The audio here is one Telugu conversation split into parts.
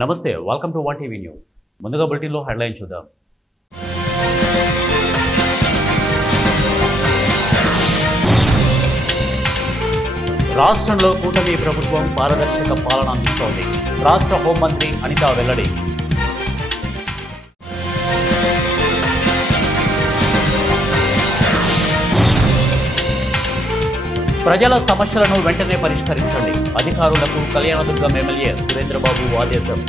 నమస్తే, వెల్కమ్ టు 1 టీవీ న్యూస్. ముందుగా బులెటిన్లో హెడ్లైన్ చూద్దాం. రాష్ట్రంలో కూటమి ప్రభుత్వం పారదర్శక పాలన అందిస్తోంది. రాష్ట్ర హోంమంత్రి అనిత వెల్లడి. ప్రజల సమస్యలను వెంటనే పరిష్కరించండి. అధికారులకు కళ్యాణదుర్గం ఎమ్మెల్యే సురేంద్రబాబు ఆదేశం.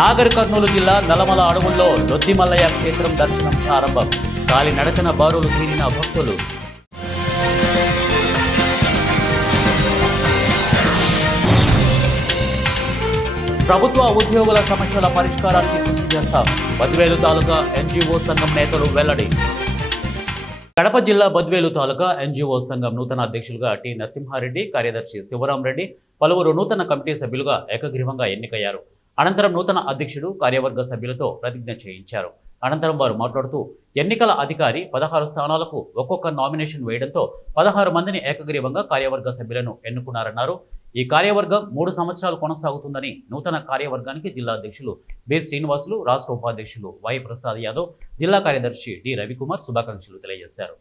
నాగర్ కర్నూలు జిల్లా నల్లమల అడవుల్లో లొద్దిమల్లయ్య క్షేత్రం దర్శనం ప్రారంభం. కాలి నడకన బారులు తీరిన భక్తులు. ప్రభుత్వ ఉద్యోగుల సమస్యల పరిష్కారానికి కృషి చేస్తాం. బద్వేలు తాలూకా ఎన్జీఓ సంఘం నేతలు వెల్లడి. కడప జిల్లా బద్వేలు తాలూకా ఎన్జీఓ సంఘం నూతన అధ్యక్షులుగా టి నరసింహారెడ్డి, కార్యదర్శి శివరాంరెడ్డి, పలువురు నూతన కమిటీ సభ్యులుగా ఏకగ్రీవంగా ఎన్నికయ్యారు. అనంతరం నూతన అధ్యక్షుడు కార్యవర్గ సభ్యులతో ప్రతిజ్ఞ చేయించారు. అనంతరం వారు మాట్లాడుతూ ఎన్నికల అధికారి 16 స్థానాలకు ఒక్కొక్క నామినేషన్ వేయడంతో 16 మందిని ఏకగ్రీవంగా కార్యవర్గ సభ్యులను ఎన్నుకున్నారన్నారు. ఈ కార్యవర్గం 3 సంవత్సరాలు కొనసాగుతుందని నూతన కార్యవర్గానికి జిల్లా అధ్యక్షులు బి శ్రీనివాసులు, రాష్ట్ర ఉపాధ్యక్షులు వై ప్రసాద్ యాదవ్, జిల్లా కార్యదర్శి డి రవికుమార్ శుభాకాంక్షలు తెలియజేశారు.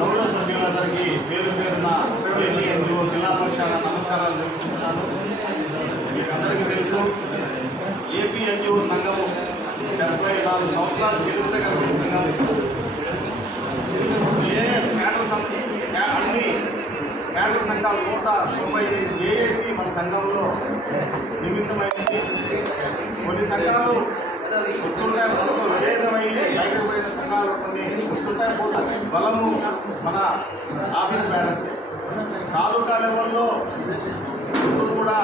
గౌరవ సభ్యులందరికీ పేరు పేరున ఏపీ ఎన్జిఓ జిల్లా పక్షాన నమస్కారాలు తెలుపుతున్నాను. మీకు అందరికీ తెలుసు, ఏపీ ఎన్జిఓ సంఘము 74 సంవత్సరాల చరిత్ర కలిగిన సంఘం. అన్ని కేడర్ సంఘాలు 198 జేఏసీ మన సంఘంలో నిమిత్తమైంది. కొన్ని సంఘాలు వస్తుంటాయి, మనతో విభేదమై బయటపోయిన సంఘాలు కొన్ని వస్తుంటాయి. బలము మన ఆఫీస్ బ్యాలెన్స్ తాలూకా లెవెల్లో ఇప్పుడు కూడా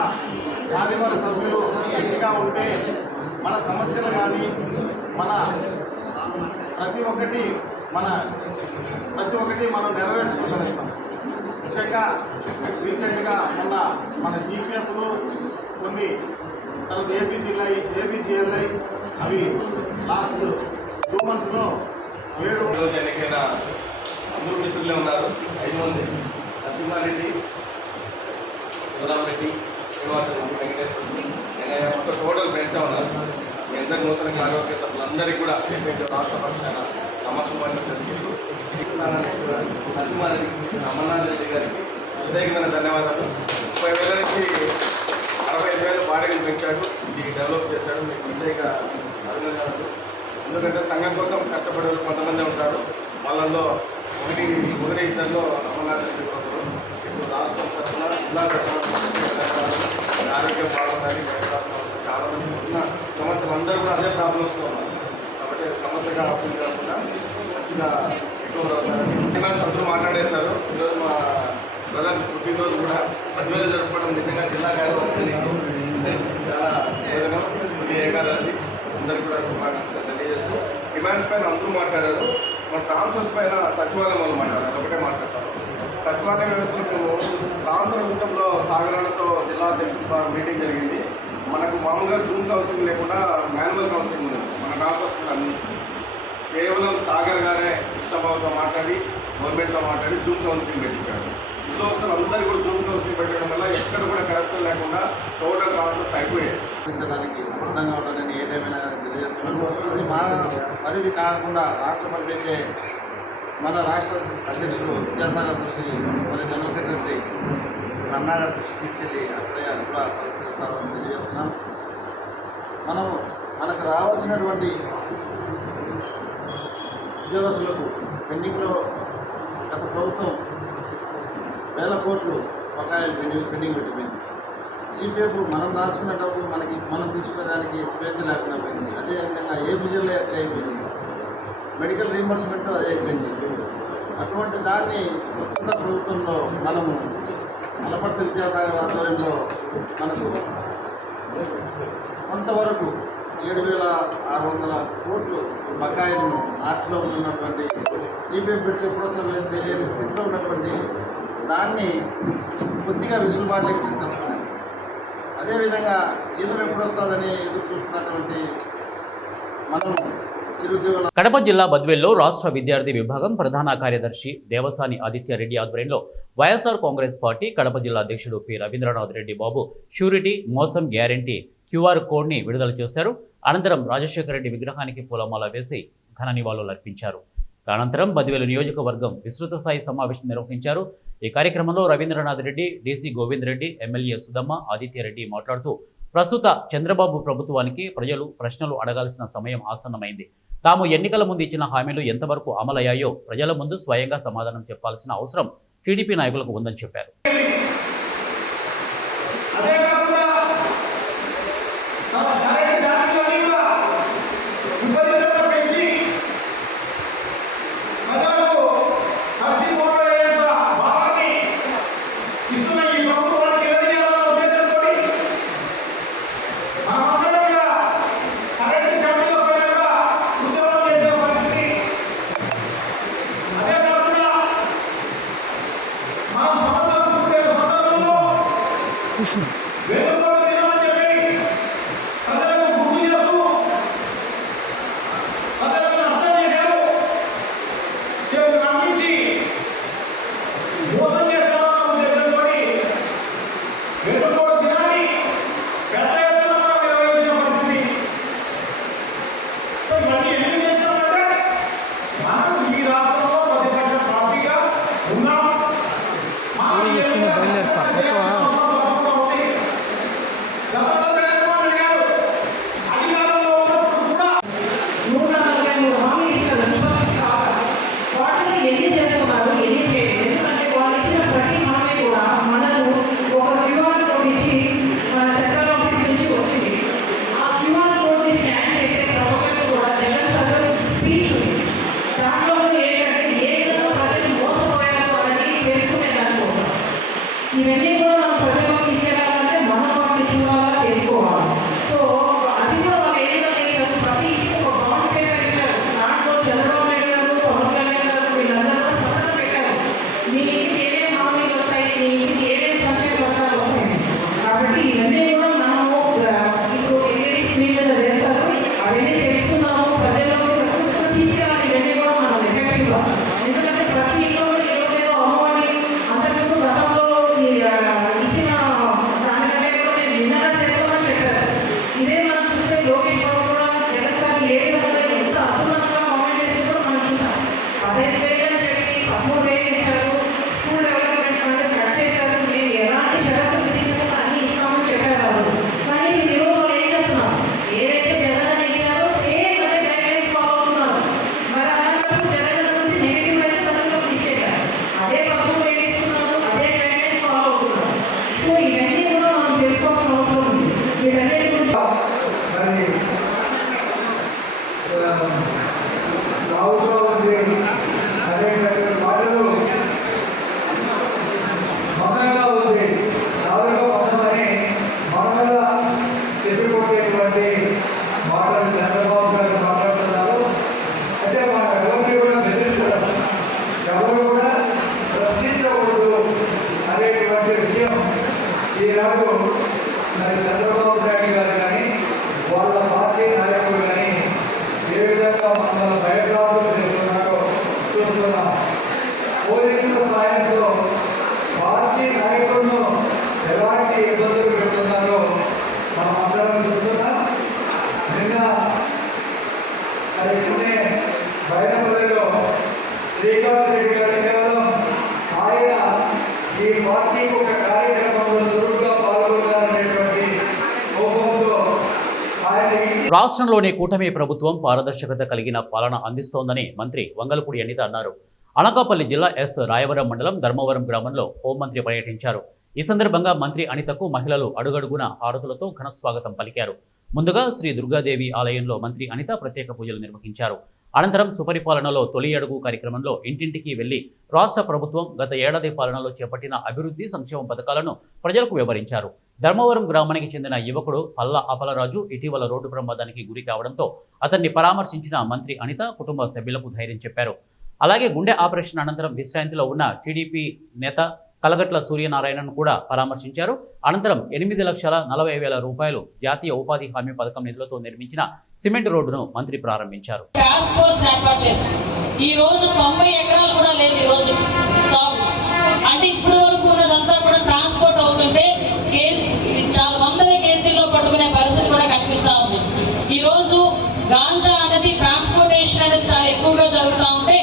కార్యవర్గ సభ్యులు గట్టిగా ఉంటే మన సమస్యలు కానీ మన ప్రతి ఒక్కటి మనం నెరవేర్చుకుంటున్నాం. ముఖ్యంగా రీసెంట్గా మన జీపీఎఫ్లు కొన్ని తర్వాత ఏపీజీఎల్ఐ అవి లాస్ట్ 2 monthsలో 7 ఎన్నికైన అందరూ మిత్రులే ఉన్నారు. 5 మంది: నరసింహారెడ్డి, శివరామరెడ్డి, శ్రీనివాసరెడ్డి, వెంకటేశ్వరరెడ్డి, మొత్తం టోటల్ ఫ్రెండ్సే ఉన్నారు. మీ అందరి నూతన కార్యవర్గ సభ్యులందరికీ కూడా రాష్ట్ర పక్షాన నమస్కారం. నరసింహారెడ్డి, అమర్నాథ్ రెడ్డి గారికి ప్రత్యేకమైన ధన్యవాదాలు. 30,000 నుంచి 65,000 బాడీలు పెంచాడు, ఇది డెవలప్ చేశాడు. మీకు ప్రత్యేక అభినందనలు. ఎందుకంటే సంఘం కోసం కష్టపడే కొంతమంది ఉంటారు. వాళ్ళల్లో ఒకరి ఇద్దరిలో అమర్నాథ్ రెడ్డి ఒకరు. ఇప్పుడు రాష్ట్రం తరఫున జిల్లా తరఫున ఆరోగ్యం బాగుండాలి. చాలా మంది ఉన్న సమస్యలు అందరూ కూడా అదే ప్రాబ్లమ్స్తో ఉన్నారు. కాబట్టి సమస్యగా ఆఫీస్ కాకుండా మంచిగా ఎక్కువ డిమాండ్స్ అందరూ మాట్లాడేశారు. ఈరోజు మా బ్రదర్ పుట్టినరోజు కూడా 10,000 జరుపుకోవడం నిజంగా జిల్లా కార్యవర్గానికి చాలా ప్రయోజనం. ఇది ఏకాదశి అందరికీ కూడా శుభాకాంక్షలు తెలియజేస్తూ డిమాండ్స్ పైన అందరూ మాట్లాడారు. మన ట్రాన్స్ఫర్స్ పైన సచివాలయం వాళ్ళు మాట్లాడారు, ఒకటే మాట్లాడతారు. సచివాలయ వ్యవస్థలో ట్రాన్స్ఫర్ విషయంలో సాగరాలతో జిల్లా అధ్యక్షుల మీటింగ్ జరిగింది. మనకు మామూలుగా జూన్ కౌన్సిలింగ్ లేకుండా మాన్యువల్ కౌన్సిలింగ్ ఉంది మన ట్రాన్స్ఫర్స్ అందిస్తుంది. కేవలం సాగర్ గారే కృష్ణబాబుతో మాట్లాడి గవర్నమెంట్తో మాట్లాడి జూన్ కౌన్సిలింగ్ పెట్టించాడు. ఉద్యోగస్తులు అందరూ కూడా జూన్ కౌన్సిలింగ్ పెట్టడం వల్ల ఎక్కడ కూడా కరప్షన్ లేకుండా టోటల్ ట్రాన్స్ఫర్స్ అయిపోయాయి. సిద్ధంగా ఉంటానని ఏదేమైనా తెలియజేస్తున్నాను. అది మా పరిధి కాకుండా రాష్ట్ర పరిధి అయితే మన రాష్ట్ర అధ్యక్షుడు విద్యాసాగర్ దృష్టి, మరి జనరల్ సెక్రటరీ అన్నాగారి దృష్టి తీసుకెళ్ళి అక్కడే కూడా పరిష్కరిస్తామని తెలియజేస్తున్నాం. మనకు రావాల్సినటువంటి ఉద్యోగస్తులకు పెండింగ్లో గత ప్రభుత్వం 1,000 కోట్లు బకాయిలు పెండింగ్ పెట్టిపోయింది. జీపీఎఫ్ మనం దాచుకున్న డబ్బు మనం తీసుకునే దానికి స్వేచ్ఛ లేకుండా పోయింది. అదేవిధంగా ఏపీజీఎల్ అట్లా అయిపోయింది. మెడికల్ రీయింబర్స్మెంట్ అదే అయిపోయింది. అటువంటి దాన్ని ప్రస్తుత ప్రభుత్వంలో మనము అలపర్తి విద్యాసాగర్ ఆధ్వర్యంలో మనకు కొంతవరకు 7,600 కోట్లు బకాయిలను మార్చిలో ఉన్నటువంటి జీపీఎఫ్ పెడితే ఎప్పుడు వస్తుందో తెలియని స్థితిలో ఉన్నటువంటి దాన్ని కొద్దిగా వెసులుబాటులోకి తీసుకొచ్చుకున్నాం. అదేవిధంగా జీతం ఎప్పుడు వస్తుందని ఎదురు చూస్తున్నటువంటి మనం చిరుద్యోగుల కడప జిల్లా బద్వేల్లో రాష్ట్ర విద్యార్థి విభాగం ప్రధాన కార్యదర్శి దేవసాని ఆదిత్యరెడ్డి ఆధ్వర్యంలో వైఎస్ఆర్ కాంగ్రెస్ పార్టీ కడప జిల్లా అధ్యక్షుడు పి రవీంద్రనాథ్ రెడ్డి బాబు షూరిటీ మోసం గ్యారంటీ క్యూఆర్ కోడ్ని విడుదల చేశారు. అనంతరం రాజశేఖర రెడ్డి విగ్రహానికి పూలమాల వేసి ఘన నివాళులు అర్పించారు. అనంతరం బద్వేలు నియోజకవర్గం విస్తృత స్థాయి సమావేశం నిర్వహించారు. ఈ కార్యక్రమంలో రవీంద్రనాథ్ రెడ్డి, డీసీ గోవింద్ రెడ్డి, ఎమ్మెల్యే సుధమ్మ, ఆదిత్యరెడ్డి మాట్లాడుతూ ప్రస్తుత చంద్రబాబు ప్రభుత్వానికి ప్రజలు ప్రశ్నలు అడగాల్సిన సమయం ఆసన్నమైంది. తాము ఎన్నికల ముందు ఇచ్చిన హామీలు ఎంతవరకు అమలయ్యాయో ప్రజల ముందు స్వయంగా సమాధానం చెప్పాల్సిన అవసరం టీడీపీ నాయకులకు ఉందని చెప్పారు. రాష్ట్రంలోని కూటమి ప్రభుత్వం పారదర్శకత కలిగిన పాలన అందిస్తోందని మంత్రి వంగలపూడి అనిత అన్నారు. అనకాపల్లి జిల్లా ఎస్ రాయవరం మండలం ధర్మవరం గ్రామంలో హోంమంత్రి పర్యటించారు. ఈ సందర్భంగా మంత్రి అనితకు మహిళలు అడుగడుగున హారతులతో ఘన స్వాగతం పలికారు. ముందుగా శ్రీ దుర్గాదేవి ఆలయంలో మంత్రి అనిత ప్రత్యేక పూజలు నిర్వహించారు. అనంతరం సుపరిపాలనలో తొలి అడుగు కార్యక్రమంలో ఇంటింటికి వెళ్లి రాష్ట్ర ప్రభుత్వం గత ఏడాది పాలనలో చేపట్టిన అభివృద్ధి సంక్షేమ పథకాలను ప్రజలకు వివరించారు. ధర్మవరం గ్రామానికి చెందిన యువకుడు పల్లా అపలరాజు ఇటీవల రోడ్డు ప్రమాదానికి గురి కావడంతో అతన్ని పరామర్శించిన మంత్రి అనిత కుటుంబ సభ్యులకు ధైర్యం చెప్పారు. అలాగే గుండె ఆపరేషన్ అనంతరం విశ్రాంతిలో ఉన్న టీడీపీ నేత కలగట్ల సూర్యనారాయణను కూడా పరామర్శించారు. అనంతరం 8,40,000 రూపాయలు జాతీయ ఉపాధి హామీ పథకం నిధులతో నిర్మించిన సిమెంట్ రోడ్డును మంత్రి ప్రారంభించారు. టాస్క్ ఫోర్స్ ఏర్పాటు చేశారు. ఈ రోజు 90 ఎకరాలు కూడా లేదు. ఈ రోజు సాగు అంటే ఇప్పుడు వరకు ఉన్నదంతా కూడా ట్రాన్స్పోర్ట్ అవుతుంటే చాలా వందల కేజీల్లో పట్టుకునే పరిస్థితి కూడా కనిపిస్తా ఉంది. ఈ రోజు గాంజా అనేది ట్రాన్స్పోర్టేషన్ అనేది చాలా ఎక్కువగా జరుగుతూ ఉంటే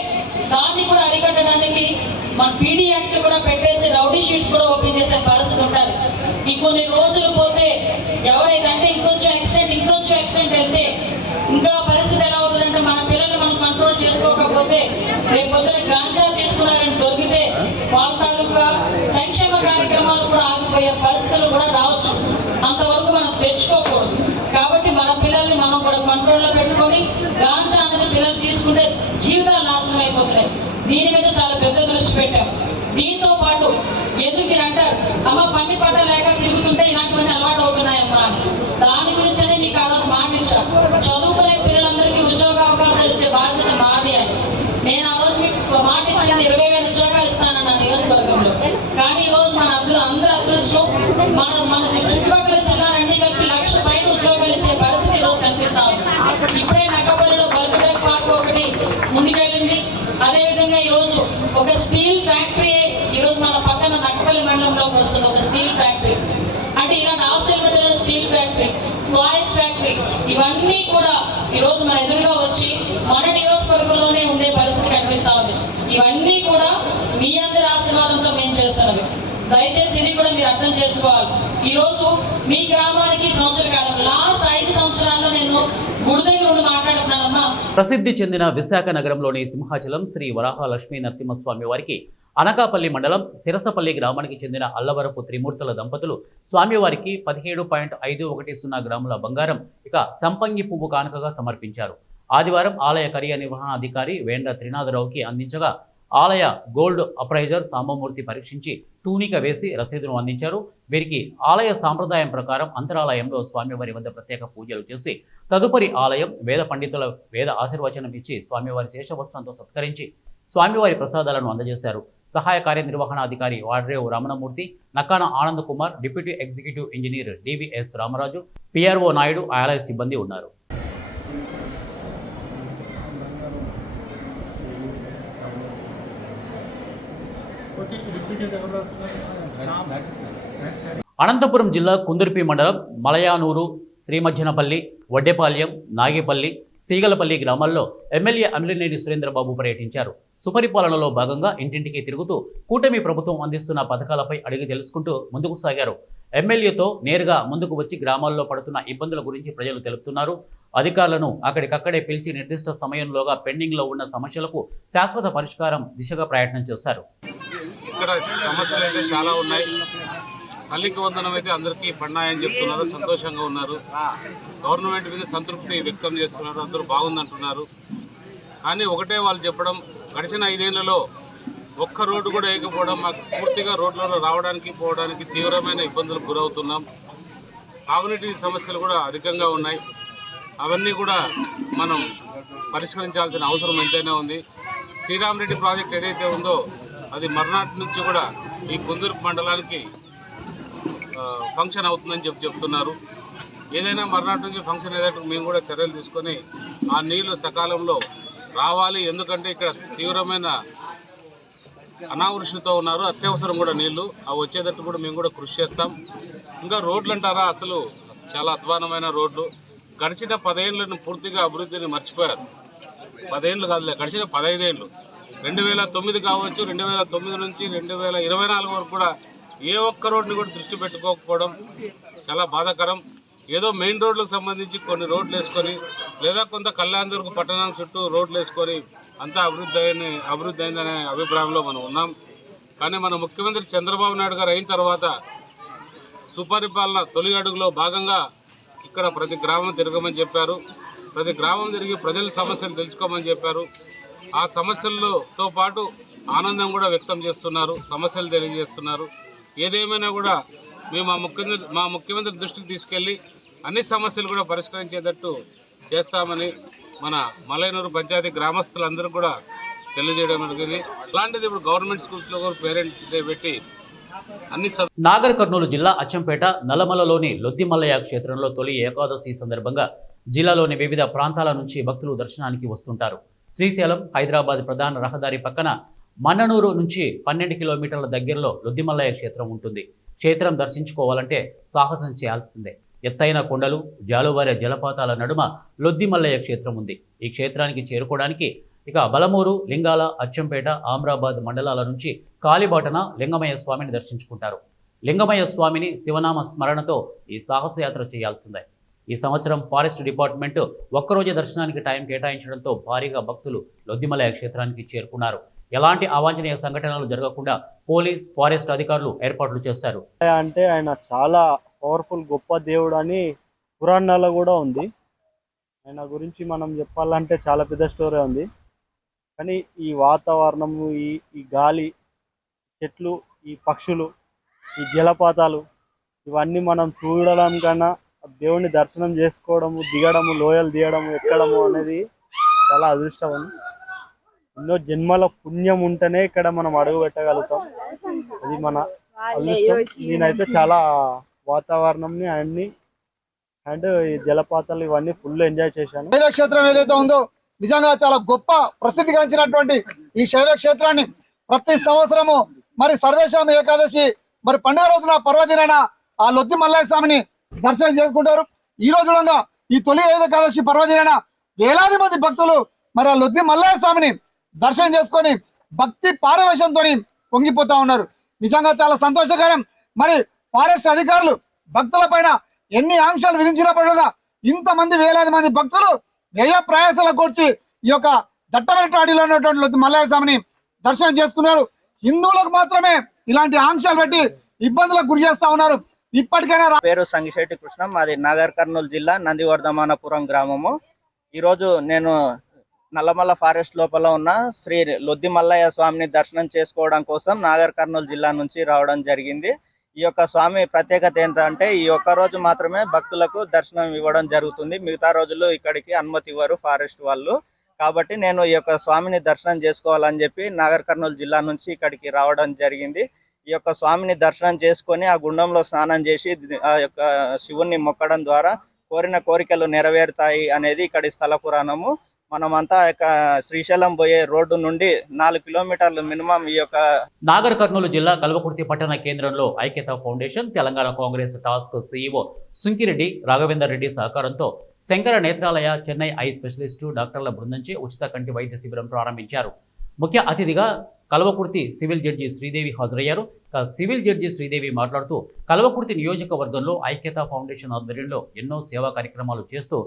దాన్ని కూడా అరికట్టడానికి మన పీడీ యాక్ట్ కూడా పెట్టేసి రౌడీ షీట్స్ కూడా ఓపెన్ చేసే పరిస్థితి ఉంటుంది. ఇంకొన్ని రోజులు పోతే ఎవరైతే ఇంకొంచెం ఎక్స్టెంట్ వెళ్తే ఇంకా పరిస్థితి ఎలా అవుతుందంటే మన పిల్లలు మనం కంట్రోల్ చేసుకోకపోతే రేపు పొద్దున గాంజా తీసుకున్నారని దొరికితే వాళ్ళ తాలూకా సంక్షేమ కార్యక్రమాలు కూడా ఆగిపోయే పరిస్థితులు కూడా రావచ్చు. అంతవరకు మనం తెచ్చుకోకూడదు. కాబట్టి మన పిల్లల్ని మనం కూడా కంట్రోల్లో పెట్టుకొని గాంజా అనేది పిల్లలు తీసుకుంటే జీవితాలు నాశనం అయిపోతున్నాయి. దీని మీద చాలా పెద్ద దృష్టి పెట్టాం. దీంతో పాటు ఎందుకు మీరు అంటారు అమ్మ పని పట్ట లేక తిరుగుతుంటే ఇలాంటివన్నీ అలవాటు అవుతున్నాయమ్మా అని, దాని గురించనే మీకు ఆ రోజు మాట ఇచ్చాను. చదువుకునే పిల్లలందరికీ ఉద్యోగ అవకాశాలు ఇచ్చే బాధ్యత మాది అని. నేను ఆ రోజు మీకు మాట ఇచ్చింది 20,000 ఉద్యోగాలు ఇస్తానన్న నియోజకవర్గంలో. కానీ ఈ రోజు మన అందరూ అదృష్టం మన చుట్టుపక్కల జిల్లాలన్నీ కలిపి 1,00,000 పైన ఉద్యోగాలు ఇచ్చే పరిస్థితి ఈ రోజు కనిపిస్తా ఉంది. ఇప్పుడే నక్కపల్లిలో బల్క్ పార్క్ ఒకటి ముందుకెళ్ళింది. అదేవిధంగా ఈరోజు ఒక స్టీల్ ఫ్యాక్టరీ ఈరోజు మన పక్కన నక్కపల్లి మండలంలోకి వస్తుంది. ఒక స్టీల్ ఫ్యాక్టరీ అంటే ఇలాంటి అవసరం స్టీల్ ఫ్యాక్టరీ, టాయ్స్ ఫ్యాక్టరీ ఇవన్నీ కూడా ఈరోజు మన ఎదురుగా వచ్చి మన నియోజకవర్గంలోనే ఉండే పరిస్థితి కనిపిస్తా ఉంది. ఇవన్నీ కూడా మీ అందరి ఆశీర్వాదంతో మేము చేస్తున్నవి. దయచేసి ఇది కూడా మీరు అర్థం చేసుకోవాలి. ఈరోజు మీ గ్రామానికి సంవత్సర కాలం లాస్ట్ 5 సంవత్సరాల్లో నేను గుడి దగ్గర ఉండి మాట్లాడుతున్నానమ్మా. ప్రసిద్ధి చెందిన విశాఖ నగరంలోని సింహాచలం శ్రీ వరాహ లక్ష్మీ నరసింహస్వామి వారికి అనకాపల్లి మండలం సిరసపల్లి గ్రామానికి చెందిన అల్లవరపు త్రిమూర్తుల దంపతులు స్వామివారికి 17.510 గ్రాముల బంగారం ఇక సంపంగి పువ్వు కానుకగా సమర్పించారు. ఆదివారం ఆలయ కార్యనిర్వహణాధికారి వేండ్ర త్రినాథరావుకి అందించగా ఆలయ గోల్డ్ అప్రైజర్ సాంబమూర్తి పరీక్షించి తూనిక వేసి రసీదును అందించారు. వీరికి ఆలయ సాంప్రదాయం ప్రకారం అంతరాలయంలో స్వామివారి వద్ద ప్రత్యేక పూజలు చేసి తదుపరి ఆలయం వేద పండితుల వేద ఆశీర్వచనం ఇచ్చి స్వామివారి శేషవస్త్రంతో సత్కరించి స్వామివారి ప్రసాదాలను అందజేశారు. సహాయ కార్యనిర్వహణాధికారి Vadrevu Ramanamurthy, Nakkana Anand Kumar, deputy executive engineer DVS Ramaraju, PRO Naidu, ఆలయ సిబ్బంది ఉన్నారు. అనంతపురం జిల్లా కుందుర్పి మండలం మలయానూరు, శ్రీమజ్జనపల్లి, వడ్డేపాల్యం, నాగిపల్లి, సీగలపల్లి గ్రామాల్లో ఎమ్మెల్యే అమిలినేని సురేంద్రబాబు పర్యటించారు. సుపరిపాలనలో భాగంగా ఇంటింటికి తిరుగుతూ కూటమి ప్రభుత్వం అందిస్తున్న పథకాలపై అడిగి తెలుసుకుంటూ ముందుకు సాగారు. ఎమ్మెల్యేతో నేరుగా ముందుకు వచ్చి గ్రామాల్లో పడుతున్న ఇబ్బందుల గురించి ప్రజలు తెలుపుతున్నారు. అధికారులను అక్కడికక్కడే పిలిచి నిర్దిష్ట సమయంలోగా పెండింగ్లో ఉన్న సమస్యలకు శాశ్వత పరిష్కారం దిశగా ప్రయత్నం చేశారు. ఇక్కడ సమస్యలు అయితే చాలా ఉన్నాయి. తల్లికి వందనం అయితే అందరికీ పన్నాయని చెప్తున్నారు, సంతోషంగా ఉన్నారు. గవర్నమెంట్ మీద సంతృప్తి వ్యక్తం చేస్తున్నారు, అందరూ బాగుందంటున్నారు. కానీ ఒకటే వాళ్ళు చెప్పడం, గడిచిన 5 ఏళ్లలో ఒక్క రోడ్డు కూడా వేయకపోవడం, మాకు పూర్తిగా రోడ్లలో రావడానికి పోవడానికి తీవ్రమైన ఇబ్బందులకు గురవుతున్నాం. తాగునీటి సమస్యలు కూడా అధికంగా ఉన్నాయి. అవన్నీ కూడా మనం పరిష్కరించాల్సిన అవసరం ఎంతైనా ఉంది. శ్రీరామరెడ్డి ప్రాజెక్ట్ ఏదైతే ఉందో అది మర్నాటి నుంచి కూడా ఈ కుందుర్పి మండలానికి ఫంక్షన్ అవుతుందని చెప్తున్నారు. ఏదైనా మర్నాటి నుంచి ఫంక్షన్ ఏదైతే మేము కూడా చర్యలు తీసుకొని ఆ నీళ్లు సకాలంలో రావాలి. ఎందుకంటే ఇక్కడ తీవ్రమైన అనావృష్టితో ఉన్నారు, అత్యవసరం కూడా నీళ్లు. అవి వచ్చేటట్టు కూడా మేము కూడా కృషి చేస్తాం. ఇంకా రోడ్లు అంటారా, అసలు చాలా అధ్వానమైన రోడ్లు. గడిచిన 10 ఏళ్ళను పూర్తిగా అభివృద్ధిని మర్చిపోయారు. 10 ఏళ్ళు కాదులే, గడిచిన 15 ఏళ్ళు. 2009 కావచ్చు, 2009 నుంచి 2024 వరకు కూడా ఏ ఒక్క రోడ్ని కూడా దృష్టి పెట్టుకోకపోవడం చాలా బాధాకరం. ఏదో మెయిన్ రోడ్లకు సంబంధించి కొన్ని రోడ్లు వేసుకొని, లేదా కొంత కళ్యాణదుర్గ పట్టణం చుట్టూ రోడ్లు వేసుకొని అంతా అభివృద్ధి అయిందనే అభిప్రాయంలో మనం ఉన్నాం. కానీ మన ముఖ్యమంత్రి చంద్రబాబు నాయుడు గారు అయిన తర్వాత సుపరిపాలన తొలి అడుగులో భాగంగా ఇక్కడ ప్రతి గ్రామం తిరగమని చెప్పారు. ప్రతి గ్రామం తిరిగి ప్రజల సమస్యలు తెలుసుకోమని చెప్పారు. ఆ సమస్యలతో పాటు ఆనందం కూడా వ్యక్తం చేస్తున్నారు, సమస్యలు తెలియజేస్తున్నారు. ఏదేమైనా కూడా మేము మా ముఖ్యమంత్రి దృష్టికి తీసుకెళ్ళి అన్ని సమస్యలు కూడా పరిష్కరించేటట్టు చేస్తామని మన మలయనూరు పంచాయతీ గ్రామస్తులందరూ కూడా తెలియజేయడం జరిగింది. అలాంటిది ఇప్పుడు గవర్నమెంట్ స్కూల్స్లో కూడా పేరెంట్స్ డే పెట్టి అన్ని నాగర్ కర్నూలు జిల్లా అచ్చంపేట నల్లమలలోని లొద్దిమల్లయ్య క్షేత్రంలో తొలి ఏకాదశి సందర్భంగా జిల్లాలోని వివిధ ప్రాంతాల నుంచి భక్తులు దర్శనానికి వస్తుంటారు. శ్రీశైలం హైదరాబాద్ ప్రధాన రహదారి పక్కన మన్ననూరు నుంచి 12 కిలోమీటర్ల దగ్గరలో లొద్దిమల్లయ్య క్షేత్రం ఉంటుంది. క్షేత్రం దర్శించుకోవాలంటే సాహసం చేయాల్సిందే. ఎత్తైన కొండలు, జాలువారే జలపాతాల నడుమ లొద్దిమల్లయ్య క్షేత్రం ఉంది. ఈ క్షేత్రానికి చేరుకోవడానికి ఇక బలమూరు, లింగాల, అచ్చంపేట, ఆమ్రాబాద్ మండలాల నుంచి కాలిబాటన లింగమయ్య స్వామిని దర్శించుకుంటారు. లింగమయ్య స్వామిని శివనామ స్మరణతో ఈ సాహసయాత్ర చేయాల్సిందే. ఈ సంవత్సరం ఫారెస్ట్ డిపార్ట్మెంట్ ఒక్కరోజు దర్శనానికి టైం కేటాయించడంతో భారీగా భక్తులు లొద్దిమల్లయ్య క్షేత్రానికి చేరుకున్నారు. ఎలాంటి అవాంఛనీయ సంఘటనలు జరగకుండా పోలీస్, ఫారెస్ట్ అధికారులు ఏర్పాట్లు చేశారు. అంటే ఆయన చాలా పవర్ఫుల్ గొప్ప దేవుడు అని పురాణాల్లో కూడా ఉంది. ఆయన గురించి మనం చెప్పాలంటే చాలా పెద్ద స్టోరీ ఉంది. కానీ ఈ వాతావరణము, ఈ గాలి, చెట్లు, ఈ పక్షులు, ఈ జలపాతాలు ఇవన్నీ మనం చూడడం కన్నా దేవుణ్ణి దర్శనం చేసుకోవడము, దిగడము, లోయలు దిగడము, ఎక్కడము అనేది చాలా అదృష్టం. ఎన్నో జన్మల పుణ్యం ఉంటేనే ఇక్కడ మనం అడుగు పెట్టగలుగుతాం. అది మన అదృష్టం. నేనైతే చాలా వాతావరణంని అన్ని అండ్ ఈ జలపాతాలు ఇవన్నీ ఫుల్ ఎంజాయ్ చేశాను. శైవ క్షేత్రం ఏదైతే ఉందో నిజంగా చాలా గొప్ప ప్రసిద్ధిగాంచినటువంటి ఈ శైవ క్షేత్రాన్ని ప్రతి సంవత్సరము మరి సర్వేశ్వరం ఏకాదశి మరి పండుగ రోజున పర్వదినాన ఆ లొద్దిమల్లయ్య స్వామిని దర్శనం చేసుకుంటారు. ఈ రోజులంగా ఈ తొలి ఏకాదశి పర్వదినాన వేలాది మంది భక్తులు మరి ఆ లొద్దిమల్లయ్య స్వామిని దర్శనం చేసుకొని భక్తి పారవేశంతో పొంగిపోతా ఉన్నారు. నిజంగా చాలా సంతోషకరం. మరి ఫారెస్ట్ అధికారులు భక్తుల పైన ఎన్ని ఆంక్షలు విధించినప్పుడు ఇంతమంది వేలాది మంది భక్తులు వ్యయ ప్రయాసాలకు వచ్చి ఈ యొక్క దట్టమైన అడవిలో ఉన్నటువంటి లొద్దిమల్లయ్య స్వామిని దర్శనం చేసుకున్నారు. హిందువులకు మాత్రమే ఇలాంటి ఆంక్షలు పెట్టి ఇబ్బందులకు గురి చేస్తా ఉన్నారు. ఇప్పటికైనా పేరు సంగిశెట్టి కృష్ణ, మాది నాగర్ కర్నూలు జిల్లా నందివర్ధమానపురం గ్రామము. ఈరోజు నేను నల్లమల్ల ఫారెస్ట్ లోపల ఉన్న శ్రీ లొద్దిమల్లయ్య స్వామిని దర్శనం చేసుకోవడం కోసం నాగర్ కర్నూలు జిల్లా నుంచి రావడం జరిగింది. ఈ యొక్క స్వామి ప్రత్యేకత ఏంటంటే ఈ ఒక్క రోజు మాత్రమే భక్తులకు దర్శనం ఇవ్వడం జరుగుతుంది. మిగతా రోజులు ఇక్కడికి అనుమతి ఇవ్వరు ఫారెస్ట్ వాళ్ళు. కాబట్టి నేను ఈ యొక్క స్వామిని దర్శనం చేసుకోవాలని చెప్పి నాగర్ కర్నూలు జిల్లా నుంచి ఇక్కడికి రావడం జరిగింది. ఈ యొక్క స్వామిని దర్శనం చేసుకొని ఆ గుండంలో స్నానం చేసి ఆ యొక్క శివుణ్ణి మొక్కడం ద్వారా కోరిన కోరికలు నెరవేరుతాయి అనేది ఇక్కడి స్థల పురాణము. మనమంతా శ్రీశైలం పోయే రోడ్డు నుండి 4 కిలోమీటర్లు మినిమం ఈ యొక్క నాగర్ కర్నూలు జిల్లా కల్వకుర్తి పట్టణ కేంద్రంలో ఐక్యతా foundation, Telangana Congress task CEO Sunkireddy Raghavender Reddy సహకారంతో శంకర నేత్రాలయ, చెన్నై ఐ స్పెషలిస్టు డాక్టర్ల బృందంచే ఉచిత కంటి వైద్య శిబిరం ప్రారంభించారు. ముఖ్య అతిథిగా కల్వకుర్తి సివిల్ జడ్జి శ్రీదేవి హాజరయ్యారు. సివిల్ జడ్జి శ్రీదేవి మాట్లాడుతూ కల్వకుర్తి నియోజకవర్గంలో ఐక్యతా ఫౌండేషన్ ఆధ్వర్యంలో ఎన్నో సేవా కార్యక్రమాలు చేస్తూ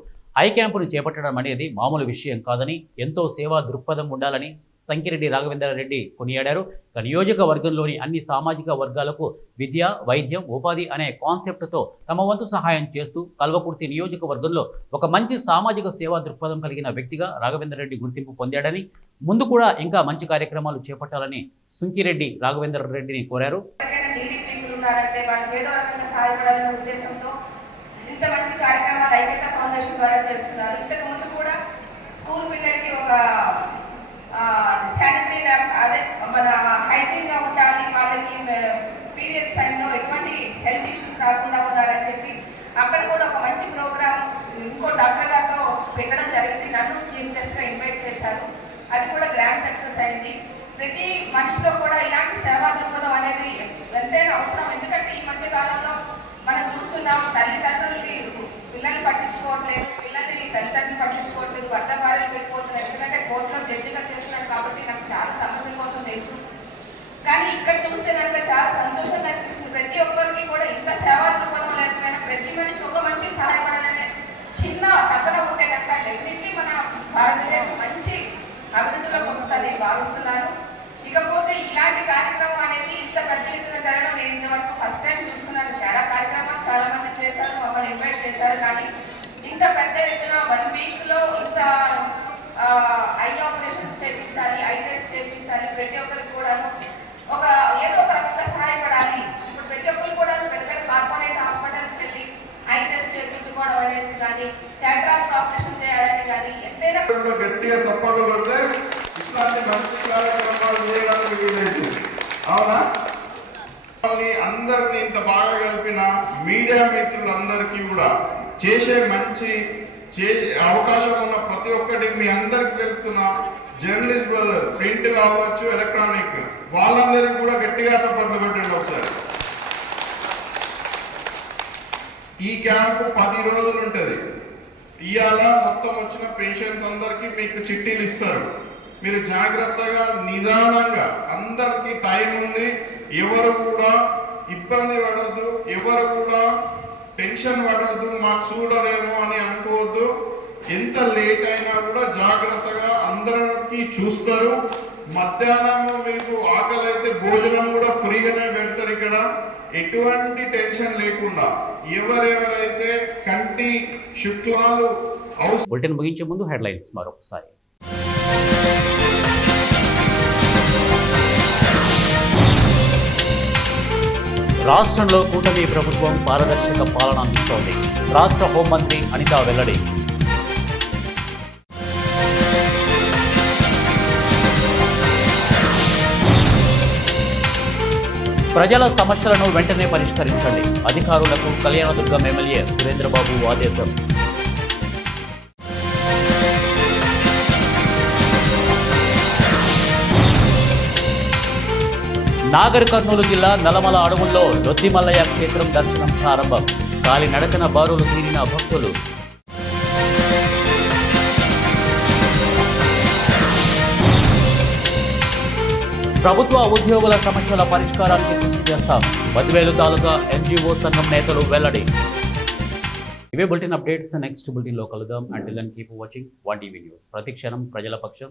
ఐ క్యాంపును చేపట్టడం అనేది మామూలు విషయం కాదని, ఎంతో సేవా దృక్పథం ఉండాలని సంకిరెడ్డి రాఘవేందర్ రెడ్డి కొనియాడారు. నియోజకవర్గంలోని అన్ని సామాజిక వర్గాలకు విద్య, వైద్యం, ఉపాధి అనే కాన్సెప్ట్తో తమ వంతు సహాయం చేస్తూ కల్వకుర్తి నియోజకవర్గంలో ఒక మంచి సామాజిక సేవా దృక్పథం కలిగిన వ్యక్తిగా రాఘవేందర్ రెడ్డి గుర్తింపు పొందాడని, ముందు కూడా ఇంకా మంచి కార్యక్రమాలు చేపట్టాలని సుంకిరెడ్డి రాఘవేందర్ రెడ్డిని కోరారు. ఇంత మంచి కార్యక్రమాలు ఐక్యతా ఫౌండేషన్ ద్వారా చేస్తున్నారు. ఇంతకు ముందు కూడా స్కూల్ పిల్లలకి ఒక శానిటరీ ల్యాబ్, అదే మన హైజీన్గా ఉండాలి, వాళ్ళకి పీరియడ్స్ టైంలో ఎటువంటి హెల్త్ ఇష్యూస్ రాకుండా ఉండాలని చెప్పి అక్కడ కూడా ఒక మంచి ప్రోగ్రామ్ ఇంకో డాక్టర్ గారితో పెట్టడం జరిగింది. నన్ను చీఫ్ గెస్ట్గా ఇన్వైట్ చేశారు. అది కూడా గ్రాండ్ సక్సెస్ అయింది. ప్రతి మనిషిలో కూడా ఇలాంటి సేవా దృక్పథం అనేది ఎంతైనా అవసరం. ఎందుకంటే ఈ మధ్య కాలంలో మనం చూస్తున్నాం, తల్లిదండ్రులకి పిల్లల్ని పట్టించుకోవట్లేదు, పిల్లల్ని తల్లిదండ్రులు పట్టించుకోవట్లేదు, భర్త భార్యలు పెట్టిపోతున్నారు. ఎందుకంటే కోర్టులో జడ్జిగా చేస్తున్నాడు కాబట్టి నాకు చాలా సమస్యల కోసం తెలుసు. కానీ ఇక్కడ చూస్తే కనుక చాలా సంతోషంగా అనిపిస్తుంది. ప్రతి ఒక్కరికి కూడా ఇంత సేవా దృక్పథం లేకపోయినా ప్రతి మనిషి ఒక మనిషికి సహాయపడాలనే చిన్న తపన ఉంటే కనుక డెఫినెట్లీ మన భారతదేశం మంచి అభివృద్ధిలోకి వస్తుందని భావిస్తున్నాను. ఇకపోతే ఇలాంటి కార్యక్రమం అనేది ఇంత పెద్ద ఎత్తున జరగడం నేను ఇంతవరకు ఫస్ట్ టైం చూస్తున్నాను. చాలా కార్యక్రమాలు చాలా మంది చేశారు, మమ్మల్ని ఇన్వైట్ చేశారు. కానీ ఇంత పెద్ద ఎత్తున 1 వీక్లో ఇంత ఐ ఆపరేషన్స్ చేయించాలి, ఐ టెస్ట్ చేయించాలి, ప్రతి ఒక్కరికి కూడా ఒక ఏదో ఒక రకంగా సహాయపడాలి. ఇప్పుడు ప్రతి ఒక్కరు కూడా పెద్ద పెద్ద కార్పొరేట్ హాస్పిటల్స్కి వెళ్ళి ఐ టెస్ట్ చేయించుకోవడం అనేసి కానీ, క్యాటరాక్ట్ ఆపరేషన్ చేయాలని కానీ ఎంతైనా గట్టిగా సపోర్ట్ కొడితే ఇట్లాంటి మంచి కార్యక్రమాలు చేయడానికి వీలైంది. అవునా? బాగా కలిపిన మీడియా మిత్రులందరికీ కూడా చేసే అవకాశం ఉన్న ప్రతి ఒక్కటి మీ అందరికి తెలుపుతున్నా. జర్నలిస్ట్ బ్రదర్, ప్రింట్ కావచ్చు, ఎలక్ట్రానిక్, వాళ్ళందరికీ కూడా గట్టిగా సపోర్ట్లు పెట్టండి ఒకసారి. ఈ క్యాంపు 10 రోజులు ఉంటుంది. ఇవాళ మొత్తం వచ్చిన పేషెంట్స్ అందరికీ మీకు చిట్టీలు ఇస్తారు. మీరు జాగ్రత్తగా నిదానంగా, అందరికీ టైం ఉంది, ఎవరు కూడా ఇబ్బంది పడద్దు, ఎవరు కూడా టెన్షన్ పడద్దు, మాకు చూడరేమో అని అనుకోవద్దు. ఎంత లేట్ అయినా కూడా జాగ్రత్తగా అందరికి చూస్తారు. మధ్యాహ్నం మీకు ఆకలి అయితే భోజనం కూడా ఫ్రీగానే పెడతారు. ఇక్కడ ఎటువంటి టెన్షన్ లేకుండా ఎవరెవరైతే కంటి శుక్లాలు బులెటిన్ ముగించే ముందు హెడ్లైన్స్ మరొకసారి. రాష్ట్రంలో కూటమి ప్రభుత్వం పారదర్శక పాలన అందిస్తోంది. రాష్ట్ర హోంమంత్రి అనిత వెల్లడి. ప్రజల సమస్యలను వెంటనే పరిష్కరించండి. అధికారులకు కళ్యాణదుర్గం ఎమ్మెల్యే సురేంద్రబాబు ఆదేశం. నాగర్ కర్నూలు జిల్లా నల్లమల అడవుల్లో లొద్దిమల్లయ్య క్షేత్రం దర్శనం ప్రారంభం. కాలి నడకన బారులు తీరిన భక్తులు. ప్రభుత్వ ఉద్యోగుల సమస్యల పరిష్కారానికి కృషి చేస్తాం. బద్వేలు తాలూకా ఎన్జీఓ సంఘం నేతలు వెల్లడి. ఇవే బులెటిన్ అప్డేట్స్. నెక్స్ట్ బులెటిన్ లో కలుద్దాం. Until then keep watching 1 TV news. ప్రతి క్షణం ప్రజల పక్షం.